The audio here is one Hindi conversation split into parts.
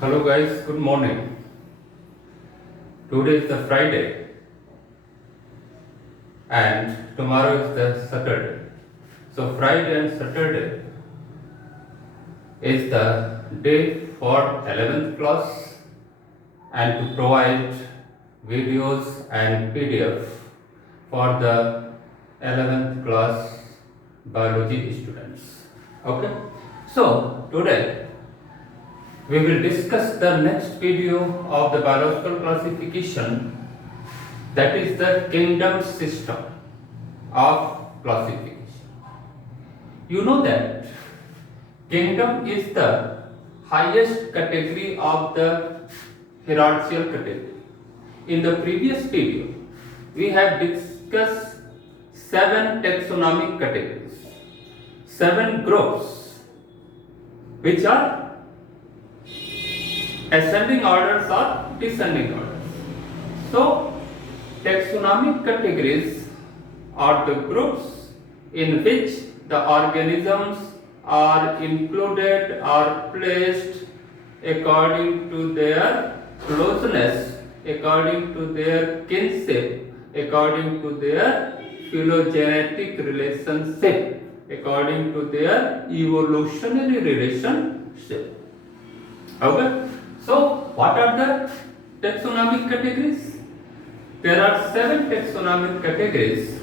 Hello guys, good morning. Today is the Friday and tomorrow is the Saturday. So Friday and Saturday is the day for 11th class and to provide videos and PDF for the 11th class biology students. Okay? So today we will discuss the next video of the biological classification, that is the kingdom system of classification. You know that kingdom is the highest category of the hierarchical category. In the previous video, we have discussed 7 taxonomic categories, 7 groups, which are ascending orders or descending orders. So, taxonomic categories are the groups in which the organisms are included or placed according to their closeness, according to their kinship, according to their phylogenetic relationship, according to their evolutionary relationship. Okay? So, what are the taxonomic categories? There are 7 taxonomic categories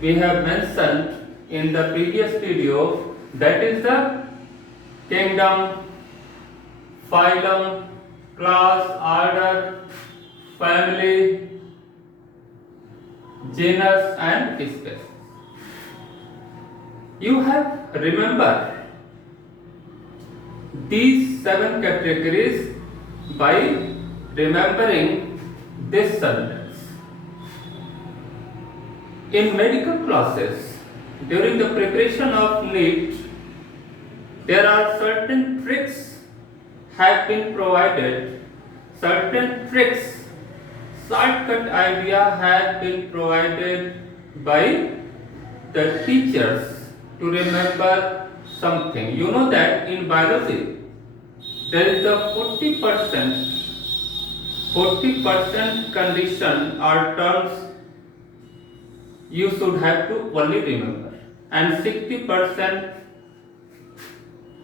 we have mentioned in the previous video, that is the kingdom, phylum, class, order, family, genus and species. You have remembered these 7 categories by remembering this sentence. In medical classes, during the preparation of NEET, there are certain tricks have been provided, certain tricks, shortcut idea have been provided by the teachers to remember something. You know that in biology, there is a 40% condition or terms you should have to only remember, and 60%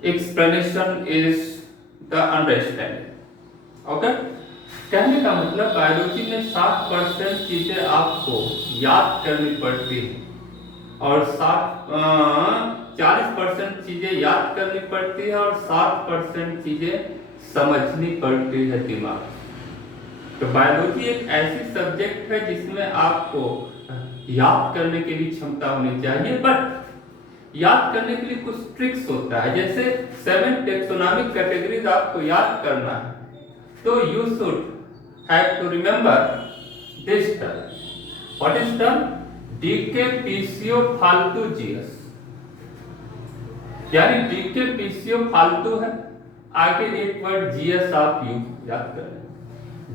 explanation is the understanding. Okay? कहने का मतलब बायोलॉजी में 60% चीजें आपको याद करनी पड़ती है और 40% चीजें याद करनी पड़ती है और 60% चीजें समझनी पड़ती है दिमाग। तो बायोलॉजी एक ऐसी सब्जेक्ट है जिसमें आपको याद करने की भी क्षमता होनी चाहिए, बट याद करने के लिए कुछ ट्रिक्स होता है। जैसे 7 टैक्सोनॉमिक कैटेगरीज आपको याद करना है, तो you should have to remember this term. What is term? DK PCO फालतू जीएस, यानी डीके पीसीओ फालतू है, आगे एक वर्ड जीएस आप याद करें,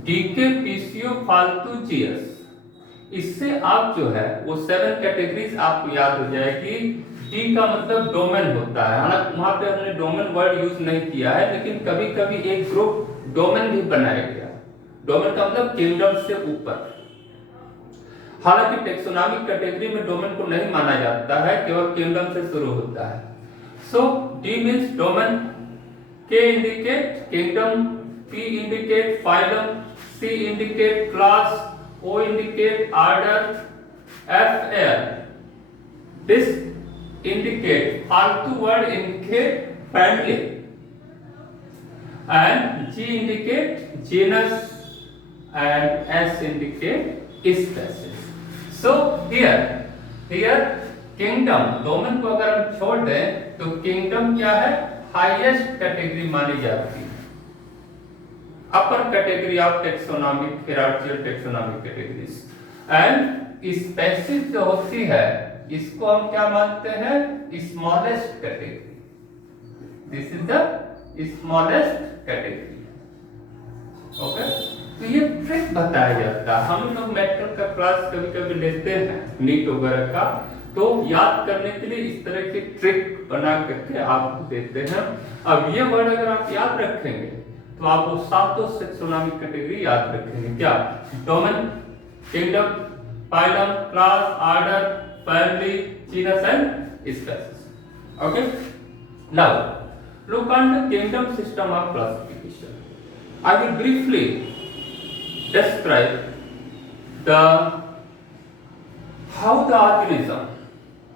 डीके पीसीओ फालतू जीएस। इससे आप जो है वो 7 कैटेगरीज आपको याद हो जाएगी। डी का मतलब डोमेन होता है, हालांकि वहां पे हमने डोमेन वर्ड यूज नहीं किया है, लेकिन कभी कभी एक ग्रुप डोमेन भी बनाया गया। डोमेन का मतलब किंगडम से ऊपर। हालांकि टैक्सोनॉमिक कैटेगरी में डोमेन को नहीं माना जाता है, केवल किंगडम से शुरू होता है। So D means domain, K indicate kingdom, P indicate phylum, C indicate class, O indicate order, F L, this indicate फालतू word indicate family, and G indicate genus and S indicate species. So here kingdom, domain को अगर हम छोड़ दें तो kingdom क्या है? हाईएस्ट कैटेगरी मानी जाती है। upper category of taxonomic hierarchical taxonomic categories, and species जो होती है इसको हम क्या मानते हैं? smallest category. This is the smallest category. Okay? तो ये ट्रिक बताया जाता है। हम लोग मेडिकल का क्लास कभी कभी लेते हैं नीट वगैरह का, तो याद करने के लिए इस तरह के ट्रिक बना करके आपको देते हैं। अब ये वर्ड अगर आप याद रखेंगे तो आप वो सातों टैक्सोनॉमिक कैटेगरी याद रखेंगे। क्या? Domain, kingdom, phylum, class, order, family, genus and species. Okay, now look on the kingdom system of classification. I will briefly describe the how the organism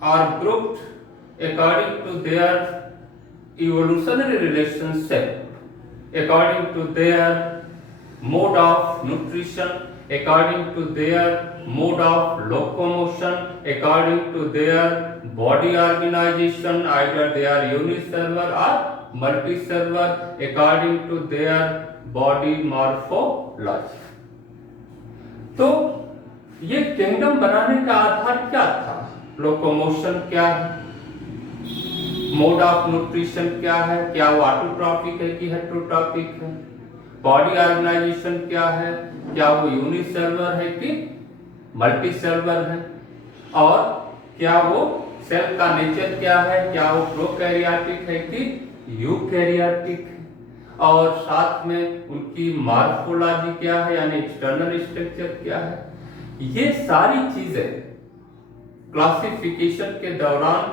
are grouped according to their evolutionary relationship, according to their mode of nutrition, according to their mode of locomotion, according to their body organization, either they are unicellular or multicellular, according to their body morphology. तो ये किंगडम बनाने का आधार क्या था? लोकोमोशन क्या है, मोड ऑफ न्यूट्रिशन क्या है, क्या वो ऑटोट्रॉपिक है कि हेटेरोट्रॉपिक है, बॉडी ऑर्गेनाइजेशन क्या है, क्या वो यूनिसेलुलर है कि मल्टीसेलुलर है, और क्या वो सेल का नेचर क्या है, क्या वो प्रोकैरियोटिक है कि यूकैरियोटिक है, और साथ में उनकी मॉर्फोलॉजी क्या है यानी एक्सटर्नल स्ट्रक्चर क्या है। ये सारी चीजें क्लासिफिकेशन के दौरान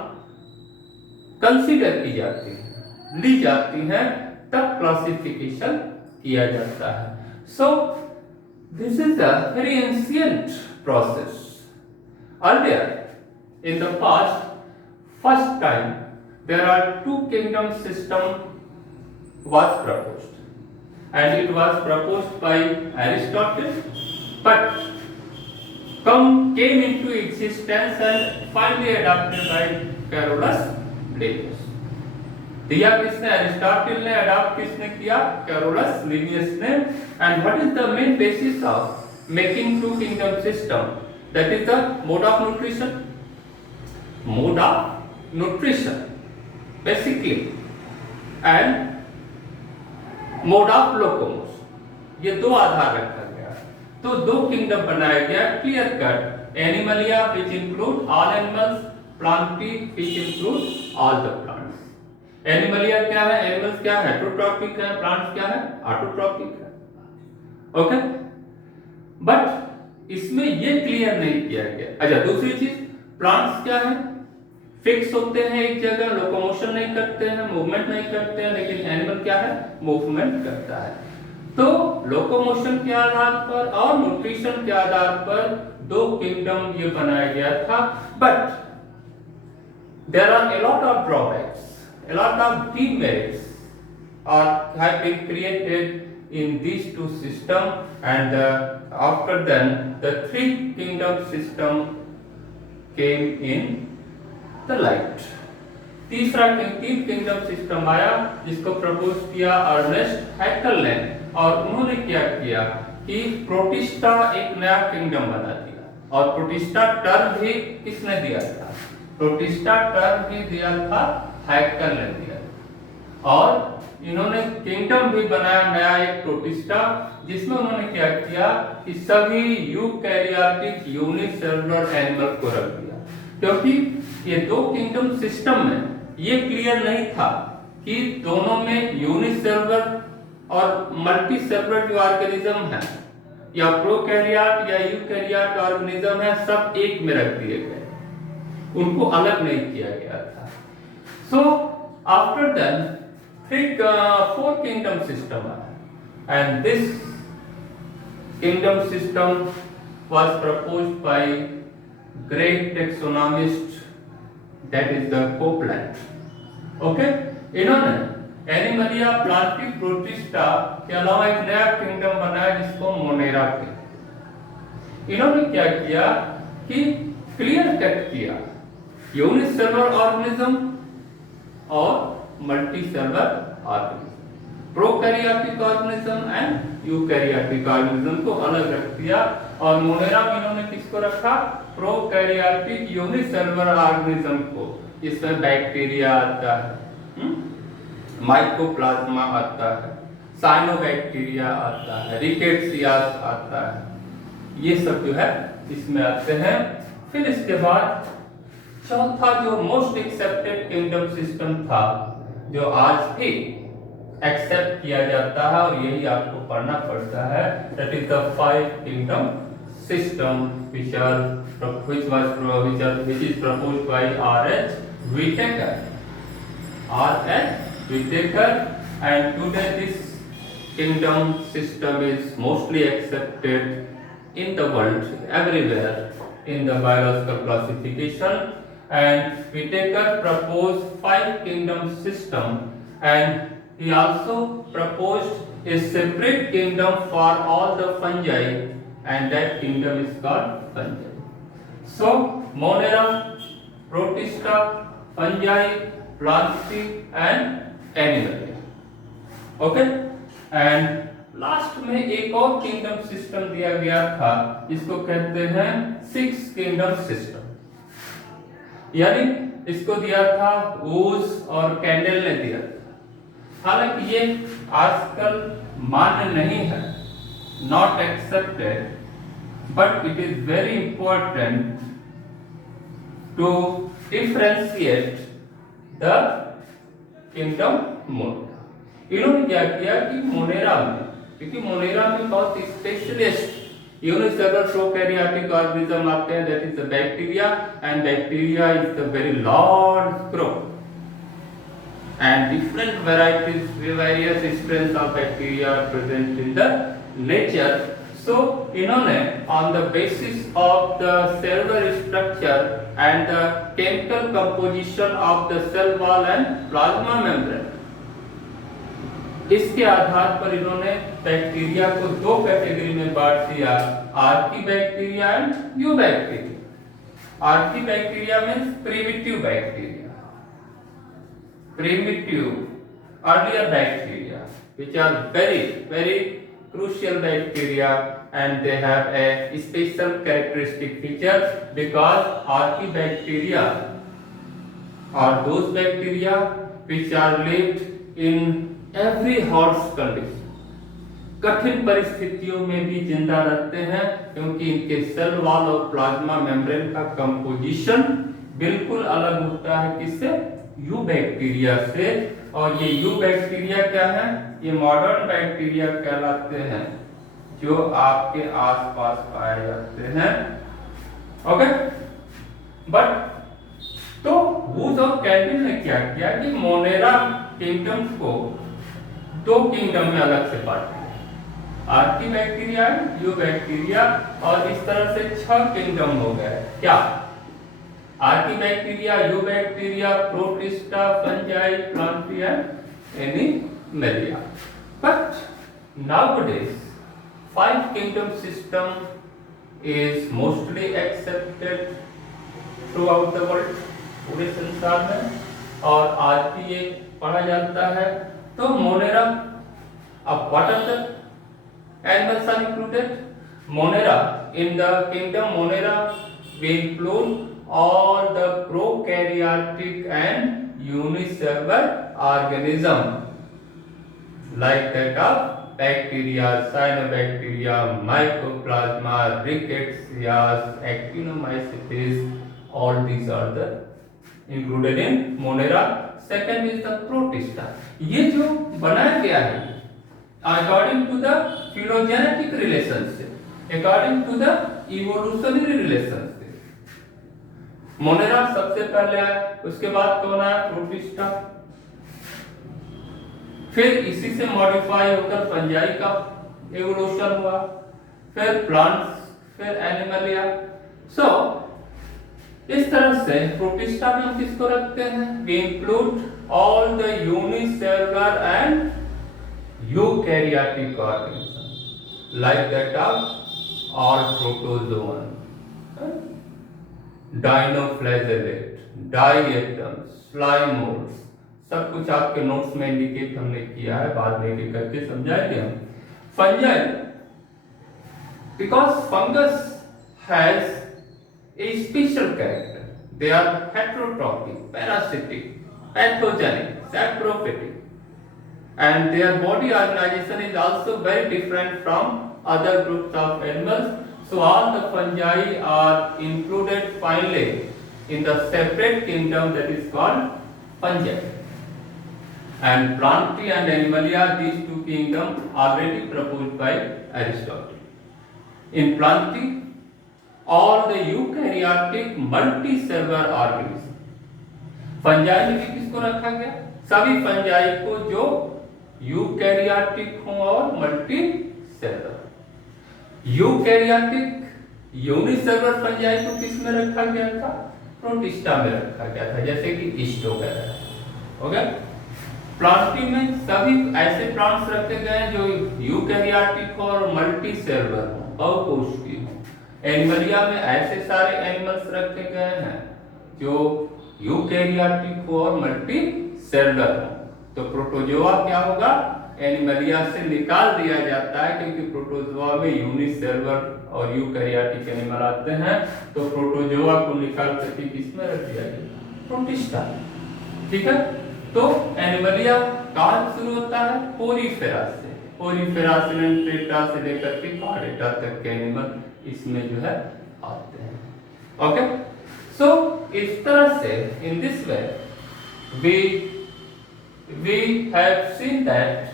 कंसीडर की जाती हैं, ली जाती हैं, तब क्लासिफिकेशन किया जाता है। So this is a very ancient process. Earlier, in the past, first time there are two kingdom system was proposed, and it was proposed by Aristotle, but came into existence and finally adopted by Carolus Linnaeus. दिया किसने? एरिस्टोटल ने। अडॉप्ट किसने किया? कैरोलस लिनियस ने। And what is the main basis of making two kingdom system? That is the mode of nutrition. Mode of nutrition, basically, and mode of locomotion. ये दो आधार रखा गया, तो दो किंगडम बनाया गया clear cut. Animalia which include all animals, Plantae which include all the plants. Animalia क्या है? एनिमल्स क्या है? हेटेरोट्रॉपिक है, प्लांट्स क्या है? ऑटोट्रॉपिक है। ओके, बट इसमें ये क्लियर नहीं किया गया। अच्छा, दूसरी चीज, प्लांट्स क्या है? फिक्स होते हैं एक जगह, लोकोमोशन नहीं करते हैं, मूवमेंट नहीं करते हैं, लेकिन एनिमल क्या है? मूवमेंट करता है। तो लोकोमोशन के आधार पर और न्यूट्रिशन के आधार पर दो किंगडम ये बनाया गया था। But there are a lot of drawbacks, a lot of demerits have been created in these two systems, and after then the three kingdom system came in the light. तीसरा तीन किंगडम सिस्टम आया जिसको प्रपोज किया अर्नेस्ट हैक्कल ने, और उन्होंने क्या किया कि प्रोटिस्टा एक नया किंगडम बना दिया। और प्रोटिस्टा टर्म भी किसने दिया था? प्रोटिस्टा टर्म भी दिया था हैक्कल ने दिया। और इन्होंने किंगडम भी बनाया नया एक प्रोटिस्टा, जिसमें उन्होंने क्या किया कि सभी यूकैरियोटिक यूनिसेलुलर एनिमल को रख दिया, क्योंकि ये दो किंगडम सिस्टम में ये क्लियर नहीं था कि दोनों में यूनिसेलुलर और मल्टीसेलुलर जो ऑर्गेनिज्म है, या प्रोकैरियोट या यूकैरियोट ऑर्गेनिज्म है, सब एक में रख दिए गए, उनको अलग नहीं किया गया था। So after that four kingdom system, and this kingdom system was proposed by great taxonomist, that is the Copeland. Okay, इन्होंने एनिमलिया, प्लांटी, प्रोटिस्टा के अलावा एक नया किंगडम बनाया जिसको मोनेरा कहते। इन्होंने क्या किया कि क्लियर कट किया यूनिसेलुलर ऑर्गेनिज्म और multicellular organism, prokaryotic organism and eukaryotic organism को अलग रख दिया। और मोनेरा में इन्होंने किसको रखा? प्रोकैरियोटिक यूनिसेलुलर ऑर्गेनिज्म को। इसमें बैक्टीरिया आता है, माइकोप्लाज्मा आता है, साइनोबैक्टीरिया आता है, रिकेट्सियास आता है, ये सब जो है इसमें आते हैं। फिर इसके बाद चौथा जो मोस्ट एक्सेप्टेड किंगडम सिस्टम था, जो आज भी एक्सेप्ट किया जाता है और यही आपको पढ़ना पड़ता है, that is the 5 kingdom system which is proposed by R.H. Whittaker. R.H. Whittaker, and today this kingdom system is mostly accepted in the world, everywhere in the biological classification. And Whittaker proposed 5 kingdom system, and he also proposed a separate kingdom for all the fungi, and that kingdom is called fungi. So Monera, Protista, fungi, Plantae and Animalia. Okay, and last में एक और किंगडम सिस्टम दिया गया था, इसको कहते हैं 6 किंगडम सिस्टम। यानी इसको दिया था वूज और कैंडल ने दिया था। हालांकि ये आजकल मान्य नहीं है, not accepted, but it is very important to differentiate the kingdom Monera. इन्होंने क्या किया कि मोनेरा में, क्योंकि मोनेरा में बहुत स्पेशलिस्ट यूनिसेलुलर प्रोकैरियोटिक ऑर्गेनिज्म आते हैं, that is the bacteria, and bacteria is the very large group, and different varieties, various strains of bacteria are present in the nature. So इन्होंने on the basis of the cellular structure and the chemical composition of the cell wall and plasma membrane, इसके आधार पर इन्होंने बैक्टीरिया को 2 कैटेगरी में बांट दिया, Archie bacteria and you bacteria. Archie bacteria means primitive bacteria, primitive earlier bacteria which are very crucial bacteria, and they have a special characteristic feature because archaebacteria are those bacteria which are lived in every harsh condition, कठिन परिस्थितियों में भी जिंदा रहते हैं, क्योंकि इनके सेल वॉल और प्लाज्मा मेम्ब्रेन का कंपोजिशन बिल्कुल अलग होता है किससे, यू बैक्टीरिया से। और ये यू बैक्टीरिया क्या है, ये मॉडर्न बैक्टीरिया कहलाते हैं जो आपके आसपास पाए जाते हैं। ओके, बट तो वूज और कैंडिल ने क्या किया कि मोनेरा किंगडम्स को 2 किंगडम में अलग से बांट दिया, आर्की बैक्टीरिया, यू बैक्टीरिया, और इस तरह से 6 किंगडम हो गए। क्या, Archie bacteria, you bacteria, protista, fungi, Plantae and Animalia. But nowadays 5 kingdom system is mostly accepted throughout the world, पूरे संसार में, और आज भी ये पढ़ा जाता है। तो मोनेरा, अब what are the animals are included? Monera, in the kingdom Monera we include all the prokaryotic and unicellular organism like that of bacteria, cyanobacteria, mycoplasma, rickettsias, actinomycetes, all these are the included in Monera. Second is the Protista. ये जो बनाया गया है according to the phylogenetic relationship, according to the evolutionary relationship, Monera सबसे पहले आया, उसके बाद कौन आया, प्रोटिस्टा, फिर इसी से मॉडिफाई होकर फंजाई का एवोल्यूशन हुआ, फिर प्लांट्स, फिर एनिमलिया। सो इस तरह से प्रोटिस्टा में हम किसको रखते हैं, we include all the unicellular and eukaryotic organism like that of all protozoan, dinoflagellate, diatoms, fly molds, सब कुछ आपके नोट्स में इंडिकेट हमने किया है, बाद में एक करके समझाएंगे हम। Fungi, because fungus has a special character, they are heterotrophic, parasitic, pathogenic, saprophytic, and their body organization is also very different from other groups of animals. So all the fungi are included finally in the separate kingdom that is called fungi. And Plantae and Animalia, these two kingdoms already proposed by Aristotle. In Plantae, all the eukaryotic multicellular organisms. Fungi में भी किसको रखा गया? सभी फंजाई को जो यूकैरियोटिक हो और multi cellular. Eukaryotic unicellular fungi को किस में रखा गया था? प्रोटिस्टा में रखा गया था, जैसे कि ईस्ट वगैरह। हो गया? प्लांटी में सभी ऐसे प्लांट्स रखे गए हैं जो यूकैरियोटिक हो और मल्टी सेलुलर हो, बहुकोषीय हो। एनिमलिया में ऐसे सारे एनिमल्स रखे गए हैं जो यूकैरियोटिक हो और मल्टी सेलुलर हो। तो प्रोटोजोआ क्या होगा? एनिमलिया से निकाल दिया जाता है, क्योंकि प्रोटोजोआ में यूनिसेलुलर और यूकैरियोटिक एनिमल आते हैं। तो प्रोटोजोआ को निकाल करके किसमें रख दिया गया? प्रोटिस्टा। ठीक है, तो एनिमलिया कहाँ शुरू होता है? पोरीफेरा से। पोरीफेरा सिलेंट्रेटा से लेकर के कार्डेटा तक के एनिमल इसमें जो है आते हैं। ओके, सो इस तरह से in this way we have seen that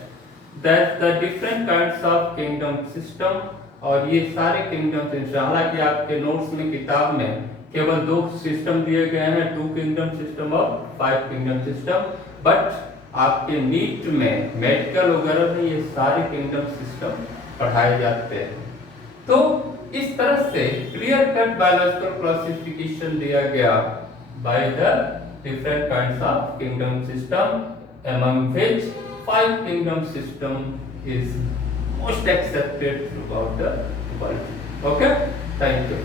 the different kinds of kingdom system, और ये सारे kingdom system, हालांकि आपके नोट्स में किताब में केवल 2 सिस्टम दिए गए हैं, 2 किंगडम सिस्टम और 5 किंगडम सिस्टम, बट आपके नीट में मेडिकल वगैरह में ये सारे किंगडम सिस्टम पढ़ाए जाते हैं। तो इस तरह से क्लियर कट बायोलॉजिकल क्लासिफिकेशन दिया गया by the different kinds of kingdom system, among which 5 kingdom system is most accepted throughout the world. Okay, thank you.